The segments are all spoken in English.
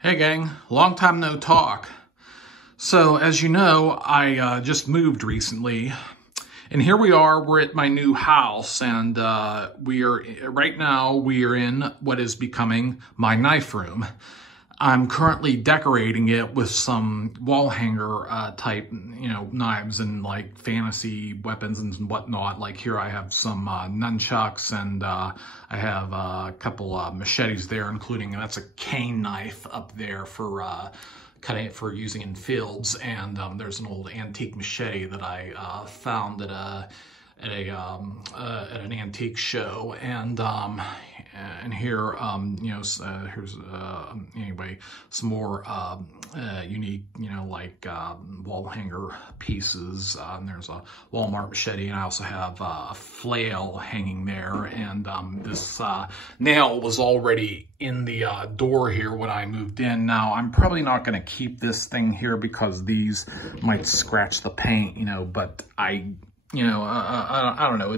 Hey gang, long time no talk. So as you know, I just moved recently, and here we are, we're at my new house, and right now we are in what is becoming my knife room. I'm currently decorating it with some wall hanger type, knives and like fantasy weapons and whatnot. Like here I have some nunchucks, and I have a couple machetes there, including, that's a cane knife up there for cutting it for using in fields. And there's an old antique machete that I found at an antique show, and here, here's anyway, some more unique, wall hanger pieces. And there's a Walmart machete, and I also have a flail hanging there. And this nail was already in the door here when I moved in. Now, I'm probably not going to keep this thing here because these might scratch the paint, but I don't know.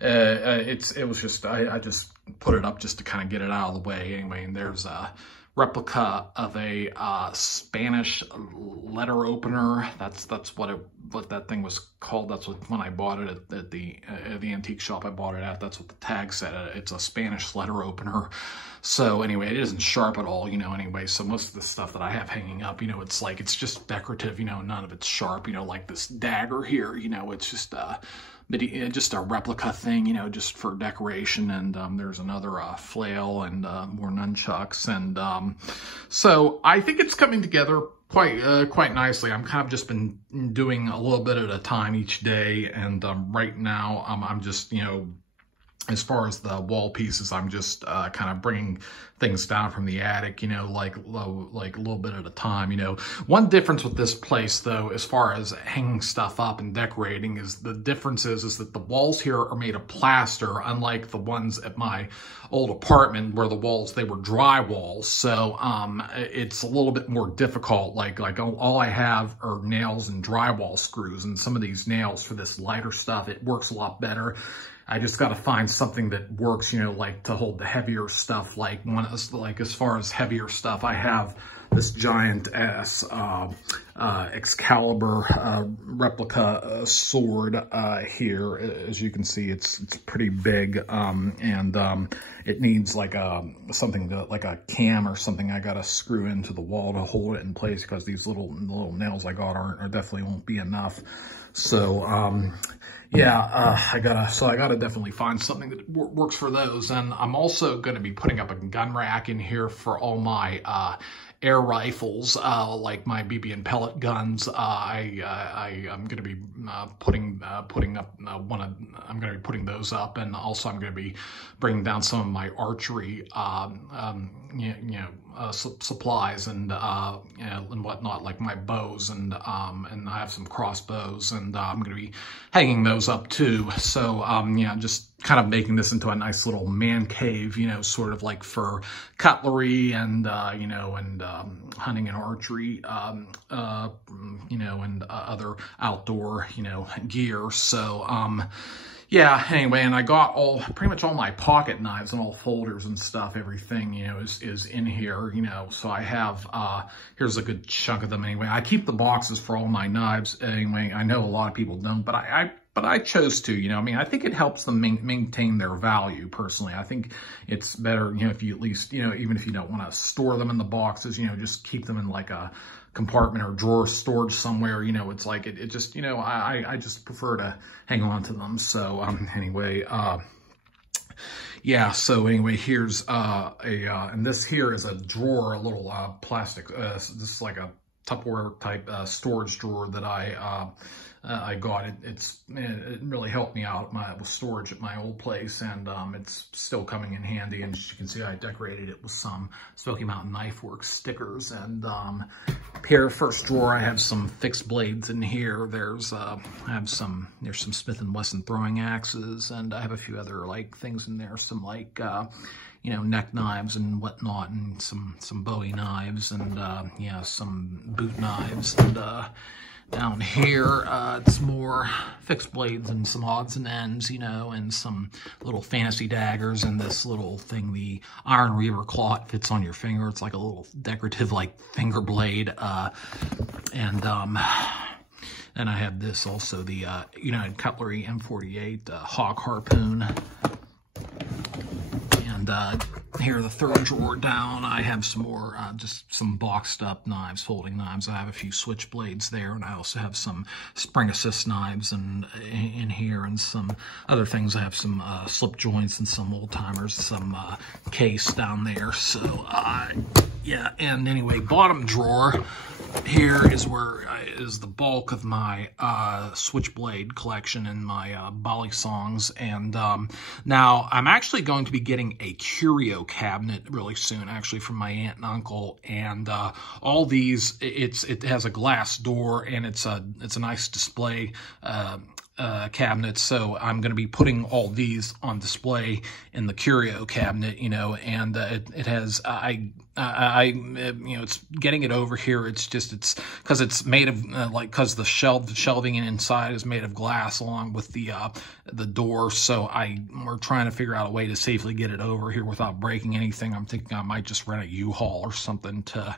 It was just, I just put it up just to kind of get it out of the way anyway. And there's a replica of a Spanish letter opener. That's what that thing was called. That's what, when I bought it at the antique shop I bought it at, that's what the tag said. It's a Spanish letter opener. So anyway, it isn't sharp at all, anyway. So most of the stuff that I have hanging up, it's just decorative, none of it's sharp, like this dagger here, it's just a replica thing, just for decoration. And there's another flail and more nunchucks. And so I think it's coming together quite nicely. I'm kind of just been doing a little bit at a time each day. And right now I'm just, as far as the wall pieces, I'm just kind of bringing things down from the attic, like a little bit at a time, One difference with this place, though, as far as hanging stuff up and decorating, is the difference is that the walls here are made of plaster, unlike the ones at my old apartment where the walls, they were drywall. So it's a little bit more difficult. Like all I have are nails and drywall screws, and some of these nails for this lighter stuff, it works a lot better. I just got to find something that works, like to hold the heavier stuff. Like as far as heavier stuff, I have this giant ass Excalibur replica sword here. As you can see, it's pretty big, and it needs like something like a cam or something I got to screw into the wall to hold it in place, because these little nails I got are definitely won't be enough. So I gotta definitely find something that works for those. And I'm also going to be putting up a gun rack in here for all my air rifles, like my BB and pellet guns. I'm going to be putting those up, and also I'm going to be bringing down some of my archery supplies and whatnot, like my bows, and I have some crossbows, and I'm going to be hanging those up too. So just kind of making this into a nice little man cave, sort of like for cutlery and hunting and archery, and other outdoor gear. So anyway, and I got pretty much all my pocket knives and all folders and stuff, everything, is in here, so I have, here's a good chunk of them anyway. I keep the boxes for all my knives anyway. I know a lot of people don't, but I chose to, I think it helps them maintain their value, personally. I think it's better, if you at least, even if you don't want to store them in the boxes, just keep them in like a compartment or drawer storage somewhere, it's like, it just, I just prefer to hang on to them. So, anyway, so anyway, here's, and this here is a drawer, a little, plastic, this is like a Tupperware type, storage drawer that I got. It really helped me out with storage at my old place, and it's still coming in handy. And as you can see, I decorated it with some Smoky Mountain Knife Works stickers. And here, first drawer, I have some fixed blades in here. There's some Smith & Wesson throwing axes, and I have a few other things in there, some neck knives and whatnot, and some Bowie knives, and some boot knives, and Down here, it's more fixed blades and some odds and ends, you know, and some little fantasy daggers and this little thing, the Iron Reaver claw. It fits on your finger. It's like a little decorative, like, finger blade. And I have this also, the United Cutlery M48 Hog Harpoon. And here, the third drawer down, I have some more, just some boxed up knives, folding knives. I have a few switchblades there, and I also have some spring assist knives in here, and some other things. I have some slip joints and some old timers, some case down there. So, yeah, and anyway, bottom drawer here is where is the bulk of my switchblade collection and my Balisongs. And now I'm actually going to be getting a curio cabinet really soon, actually, from my aunt and uncle. And all these, it has a glass door, and it's a nice display cabinet. So I'm going to be putting all these on display in the curio cabinet, you know, and it has, you know, it's getting it over here. It's because it's made of, because the shelving inside is made of glass along with the door. So we're trying to figure out a way to safely get it over here without breaking anything. I'm thinking I might just rent a U-Haul or something to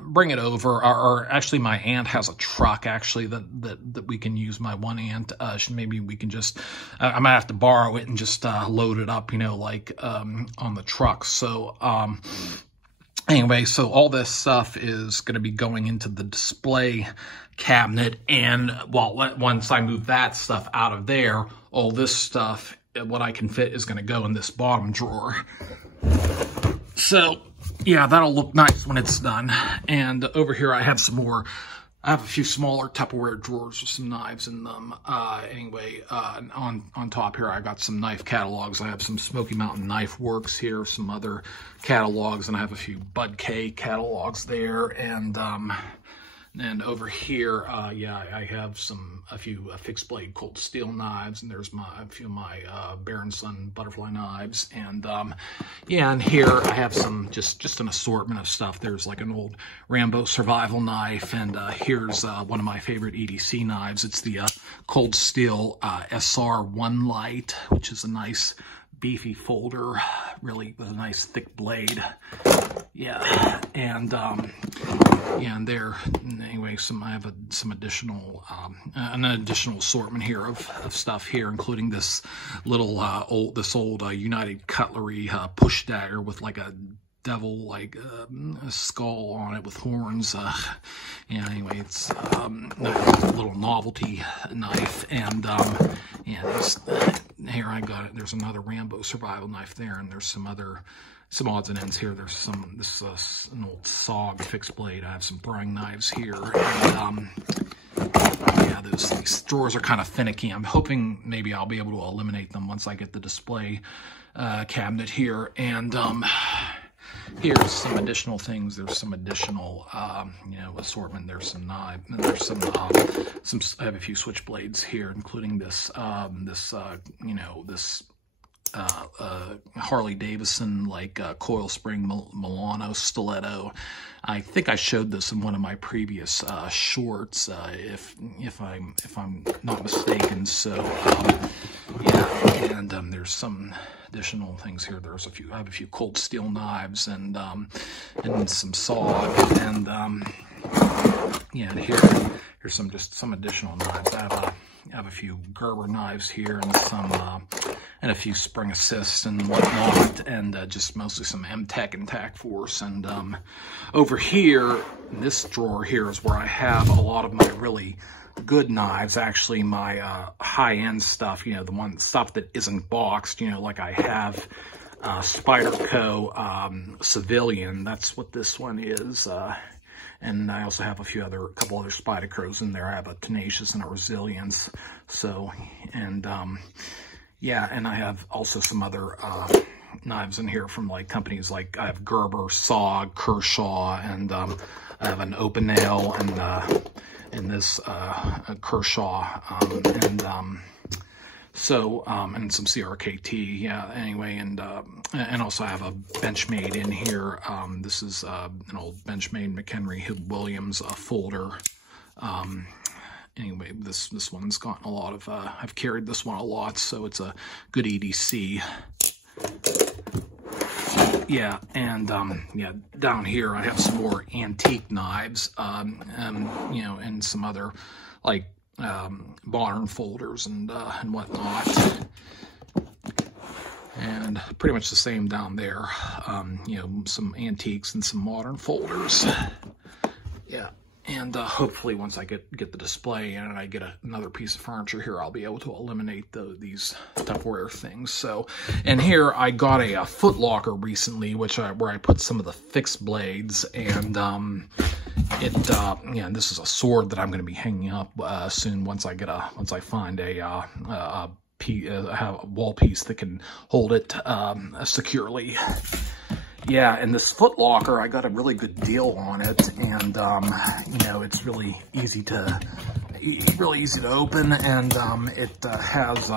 bring it over. Or actually, my aunt has a truck, actually, that we can use. My one aunt, maybe we can just, I might have to borrow it and just load it up, you know, like on the truck. So, anyway, so all this stuff is going to be going into the display cabinet, and once I move that stuff out of there, all this stuff, what I can fit, is going to go in this bottom drawer. So, yeah, that'll look nice when it's done. And over here I have some more. I have a few smaller Tupperware drawers with some knives in them. Anyway, on top here, I got some knife catalogs. I have some Smoky Mountain Knife Works here, some other catalogs, and I have a few Bud K catalogs there. And over here, yeah, I have a few fixed blade cold steel knives, and there's a few of my Berenson butterfly knives, and yeah, and here I have some just an assortment of stuff. There's like an old Rambo survival knife, and here's one of my favorite EDC knives. It's the cold steel SR1 Light, which is a nice beefy folder, really with a nice thick blade. Yeah, and yeah, and there, anyway, I have some additional, an additional assortment here of stuff here, including this little old United Cutlery push dagger with like a devil, like a skull on it with horns. Yeah, anyway, it's a little novelty knife, and yeah, here I got it. There's another Rambo survival knife there, and there's some odds and ends here. There's an old SOG fixed blade. I have some throwing knives here, and yeah, these drawers are kind of finicky. I'm hoping maybe I'll be able to eliminate them once I get the display cabinet here. And here's some additional things. There's some additional, you know, assortment. There's some knives, and there's some. I have a few switchblades here, including this, you know, this Harley Davidson like coil spring Milano stiletto. I think I showed this in one of my previous shorts, if I'm not mistaken. So yeah, and there's some additional things here. I have a few cold steel knives, and some SOG, and yeah, and here's some additional knives. I have a few Gerber knives here, and a few spring assists and whatnot, and just mostly some M-Tech and Tac Force. And over here, in this drawer here, is where I have a lot of my really good knives, actually my high-end stuff, you know, the stuff that isn't boxed, you know, like I have Spyderco Civilian. That's what this one is. And I also have a couple other Spydercos in there. I have a Tenacious and a Resilience. So, and yeah, and I have also some other knives in here from like companies like I have Gerber, SOG, Kershaw, and I have an Open Nail and this Kershaw, and some CRKT, yeah, anyway, and also I have a Benchmade in here. This is an old Benchmade McHenry Williams folder Anyway, this one's gotten a lot of, I've carried this one a lot, so it's a good EDC. Yeah, and yeah, down here I have some more antique knives, you know, and some other like modern folders and whatnot. And pretty much the same down there, you know, some antiques and some modern folders. Yeah, and hopefully once I get the display in and I get another piece of furniture here, I'll be able to eliminate these Tupperware things. So, and here I got a Foot Locker recently, where I put some of the fixed blades, and yeah, this is a sword that I'm going to be hanging up soon once I find a wall piece that can hold it securely. Yeah, and this Foot Locker, I got a really good deal on it, and you know, it's really easy to open, and it has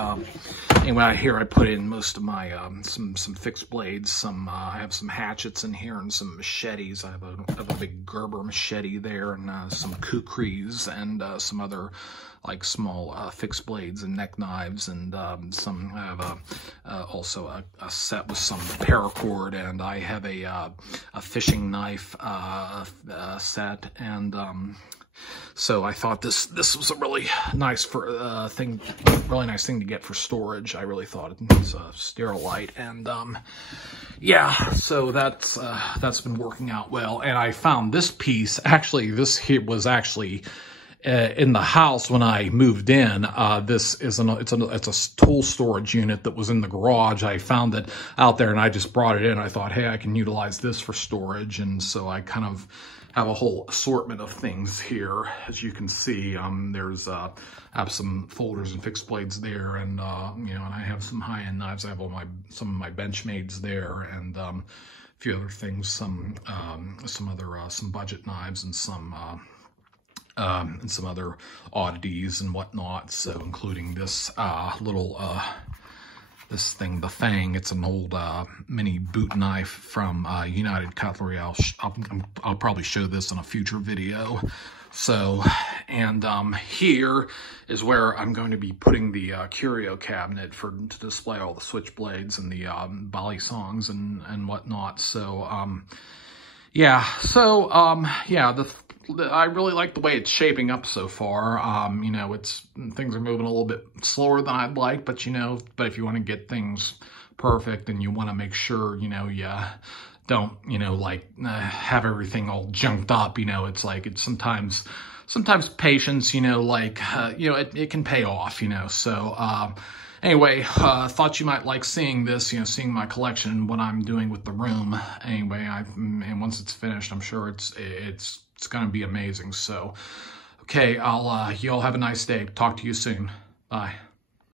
anyway. Here I put in most of my some fixed blades. I have some hatchets in here and some machetes. I have a big Gerber machete there, and some kukris and some other like small fixed blades and neck knives, and I have also a set with some paracord, and I have a fishing knife set, and so I thought this was a really nice thing to get for storage. I really thought it's a Sterilite, and yeah, so that's been working out well. And I found this piece. Actually, this here was actually in the house when I moved in. This is it's a tool storage unit that was in the garage. I found it out there and I just brought it in. I thought, hey, I can utilize this for storage, and so I kind of have a whole assortment of things here. As you can see, there's I have some folders and fixed blades there, and you know, and I have some high-end knives. I have some of my Benchmades there, and a few other things, some budget knives, and some other oddities and whatnot. So including this little this thing, the Fang. It's an old mini boot knife from United Cutlery. I'll probably show this in a future video. So, and here is where I'm going to be putting the curio cabinet to display all the switchblades and the balisongs and whatnot. So, yeah. So, yeah, I really like the way it's shaping up so far. You know, things are moving a little bit slower than I'd like, but you know, if you want to get things perfect and you want to make sure, you know, you don't, you know, like have everything all junked up, you know, it's like sometimes patience, you know, like, you know, it can pay off, you know. So, anyway, thought you might like seeing this, you know, seeing my collection and what I'm doing with the room. Anyway, and once it's finished, I'm sure it's going to be amazing. So, okay, y'all have a nice day. Talk to you soon. Bye.